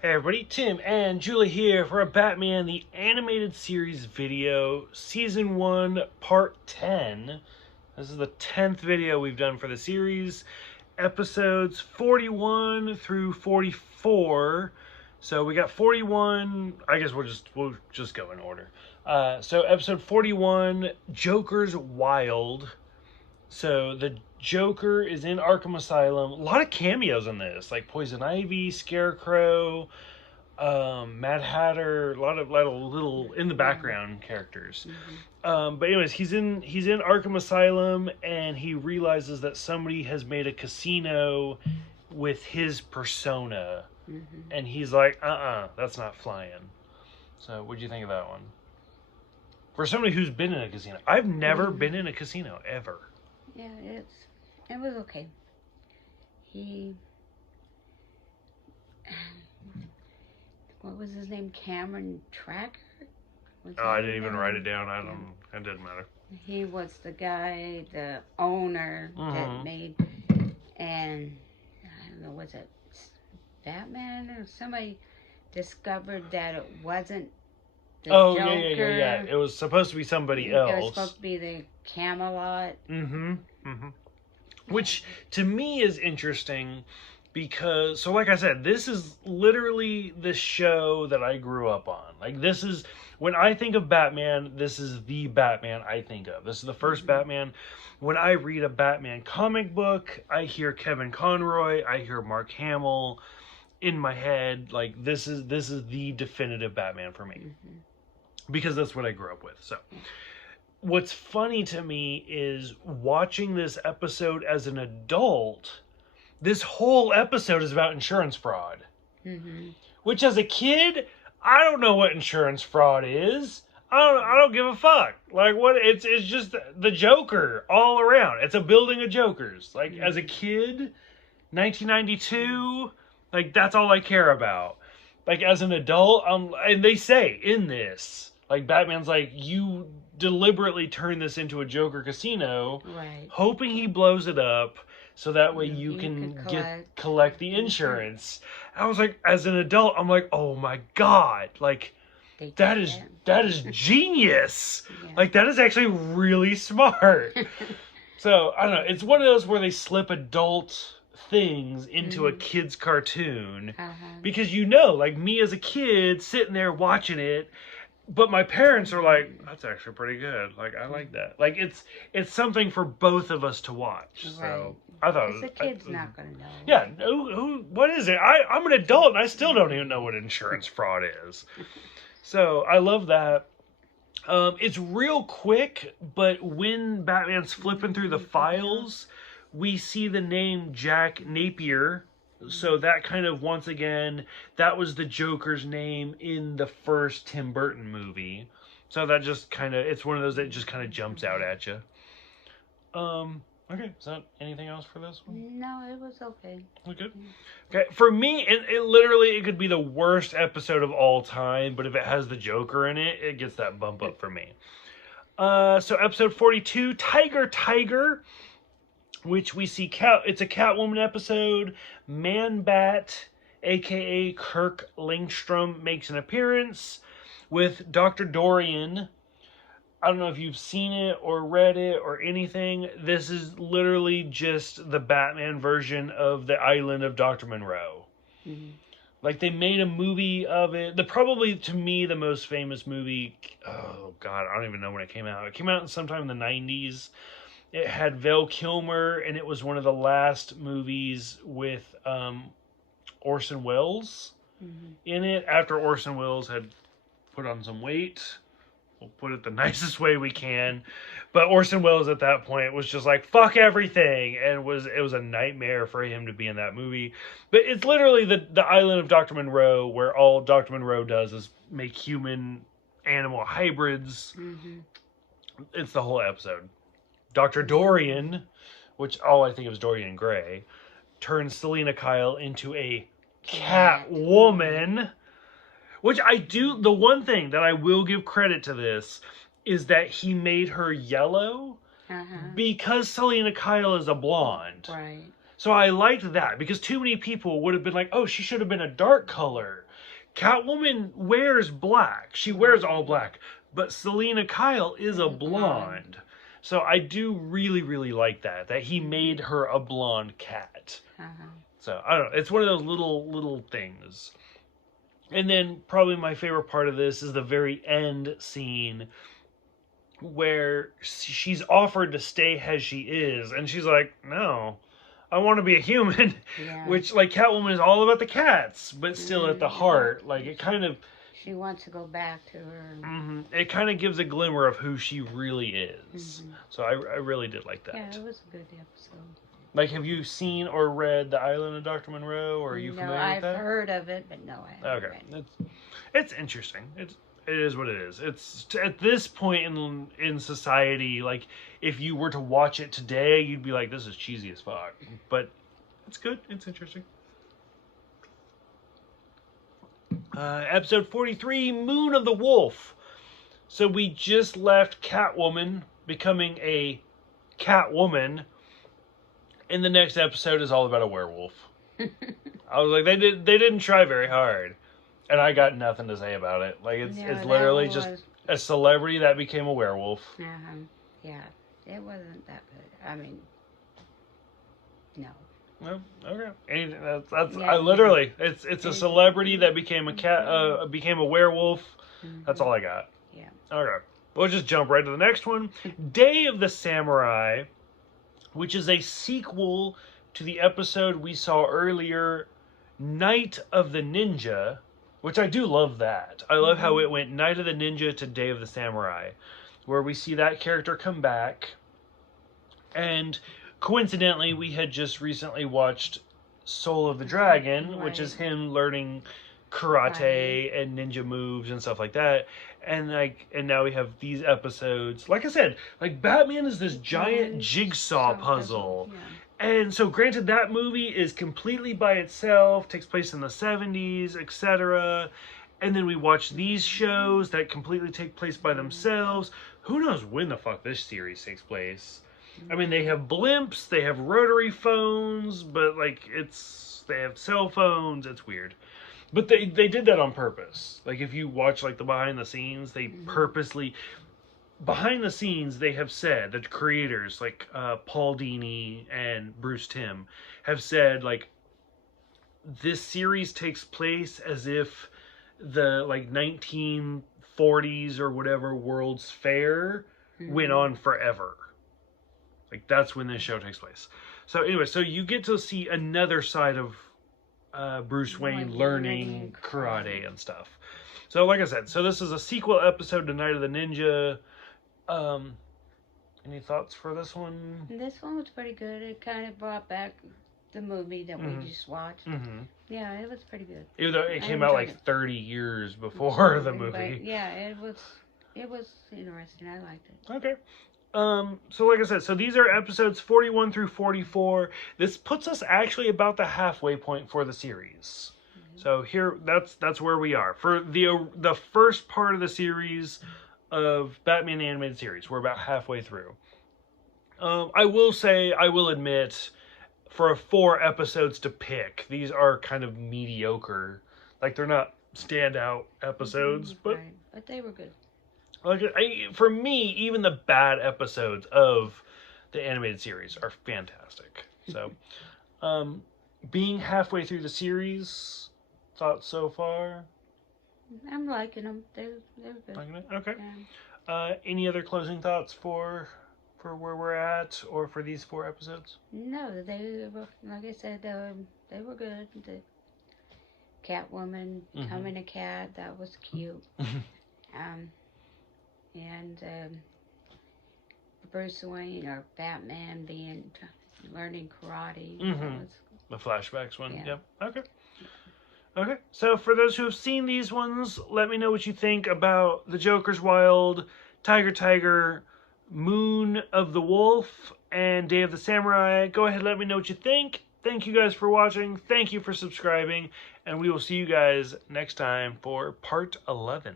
Hey everybody, Tim and Julie here for a Batman the Animated Series video, Season 1, Part 10. This is the 10th video we've done for the series, episodes 41 through 44. So we got 41, I guess we'll just go in order. So episode 41, Joker's Wild. So the Joker is in Arkham Asylum. A lot of cameos in this, like Poison Ivy, Scarecrow, Mad Hatter. A lot of little in the background characters. But anyways, he's in Arkham Asylum, and he realizes that somebody has made a casino with his persona, and he's like, that's not flying. So, what'd you think of that one? For somebody who's been in a casino, I've never been in a casino ever. Yeah, it was okay. What was his name? Cameron Tracker? I didn't even write it down. It didn't matter. He was the guy, the owner that made, and I don't know, was it Batman or somebody discovered that it wasn't the Joker. Yeah. It was supposed to be somebody else. It was supposed to be the Camelot. Which to me is interesting because, so like I said, this is literally the show that I grew up on. Like, this is, when I think of Batman, this is the Batman I think of. This is the first Batman. When I read a Batman comic book, I hear Kevin Conroy, I hear Mark Hamill in my head. Like, this is the definitive Batman for me. Because that's what I grew up with. So what's funny to me is watching this episode as an adult. This whole episode is about insurance fraud. Which, as a kid, I don't know what insurance fraud is. I don't give a fuck. Like, what? It's just the Joker all around. It's a building of Jokers. Like, as a kid, 1992, like, that's all I care about. Like, as an adult, and they say in this, like, Batman's like, you deliberately turn this into a Joker casino, hoping he blows it up so that way you can collect the insurance. I was like, as an adult, I'm like, oh my god, like, that is genius. Like, that is actually really smart. So I don't know, it's one of those where they slip adult things into a kid's cartoon, because, you know, like, me as a kid sitting there watching it, but my parents are like, that's actually pretty good. Like, I like that. Like, it's something for both of us to watch. So I thought the kid's not gonna know. Yeah, what is it? I'm an adult and I still don't even know what insurance fraud is. So I love that. It's real quick, but when Batman's flipping through the files, we see the name Jack Napier. So that kind of, once again, that was the Joker's name in the first Tim Burton movie. So that just kind of, it's one of those that just kind of jumps out at you. Okay, is that anything else for this one? No, it was okay. Okay. Okay, for me, it literally, it could be the worst episode of all time, but if it has the Joker in it, it gets that bump up for me. So episode 42, Tyger, which we see it's a Catwoman episode. Man-Bat, aka Kirk Langstrom, makes an appearance with Dr. Dorian. I don't know if you've seen it or read it or anything. This is literally just the Batman version of the Island of Dr. Monroe. Like, they made a movie of it. Probably, to me, the most famous movie, oh god, I don't even know when it came out. It came out sometime in the 90s. It had Val Kilmer, and it was one of the last movies with Orson Welles in it, after Orson Welles had put on some weight. We'll put it the nicest way we can. But Orson Welles at that point was just like, fuck everything, and it was a nightmare for him to be in that movie. But it's literally the Island of Dr. Monroe, where all Dr. Monroe does is make human-animal hybrids. It's the whole episode. Dr. Dorian, which all I think of is Dorian Gray, turns Selina Kyle into a Catwoman. Which the one thing that I will give credit to this is that he made her yellow because Selina Kyle is a blonde. Right. So I liked that, because too many people would have been like, oh, she should have been a dark color. Catwoman wears black. She wears all black. But Selena Kyle is a blonde. So I do really, really like that he made her a blonde cat. So, I don't know. It's one of those little things. And then probably my favorite part of this is the very end scene where she's offered to stay as she is. And she's like, no, I want to be a human. Yeah. Which, like, Catwoman is all about the cats, but still at the heart. Like, it kind of... She wants to go back to her. It kind of gives a glimmer of who she really is. So I really did like that. Yeah, it was a good episode. Like, have you seen or read The Island of Dr. Monroe, or are you familiar with that? I've heard of it, but no, I haven't read it. It's interesting. It is what it is. It's at this point in society, like, if you were to watch it today, you'd be like, this is cheesy as fuck. But it's good. It's interesting. Episode 43, Moon of the Wolf. So we just left Catwoman becoming a Catwoman. And the next episode is all about a werewolf. I was like, they didn't try very hard. And I got nothing to say about it. Like, it's literally just a celebrity that became a werewolf. Yeah, it wasn't that good. I mean, no. Well, okay. Anything that's I literally it's a celebrity that became a cat became a werewolf. That's all I got. Yeah. Okay. We'll just jump right to the next one. Day of the Samurai, which is a sequel to the episode we saw earlier, Night of the Ninja, which I do love that. I love how it went Night of the Ninja to Day of the Samurai, where we see that character come back. And coincidentally, we had just recently watched Soul of the Dragon, which is him learning karate and ninja moves and stuff like that. And now we have these episodes. Like I said, like, Batman is this giant jigsaw puzzle. And so, granted, that movie is completely by itself, takes place in the 70s, etc. And then we watch these shows that completely take place by themselves. Who knows when the fuck this series takes place? I mean, they have blimps, they have rotary phones, but, like, they have cell phones. It's weird. But they did that on purpose. Like, if you watch, like, the behind the scenes, they purposely... Behind the scenes, they have said, the creators, like Paul Dini and Bruce Timm, have said, like, this series takes place as if the, like, 1940s or whatever World's Fair went on forever. Like, that's when this show takes place. So, anyway, so you get to see another side of Bruce Wayne learning karate and stuff. So, like I said, so this is a sequel episode to Night of the Ninja. Any thoughts for this one? This one was pretty good. It kind of brought back the movie that we just watched. Yeah, it was pretty good. Even though it came out like 30 years before the movie. But yeah, it was interesting. I liked it. Okay. So like I said, so these are episodes 41 through 44. This puts us actually about the halfway point for the series. So here, that's where we are. For the first part of the series of Batman the Animated Series, we're about halfway through. I will admit, for 4 episodes to pick, these are kind of mediocre. Like, they're not standout episodes, but they were good. Like, for me, even the bad episodes of the animated series are fantastic. So, being halfway through the series, thoughts so far? I'm liking them. They're good. Liking it? Okay. Yeah. Any other closing thoughts for where we're at, or for these 4 episodes? No, they were, like I said, they were good. The Catwoman becoming a cat, that was cute. And Bruce Wayne or Batman learning karate. The flashbacks one. Yeah. Yep. Okay. Okay. So for those who have seen these ones, let me know what you think about The Joker's Wild, Tyger, Moon of the Wolf, and Day of the Samurai. Go ahead, let me know what you think. Thank you guys for watching. Thank you for subscribing. And we will see you guys next time for part 11.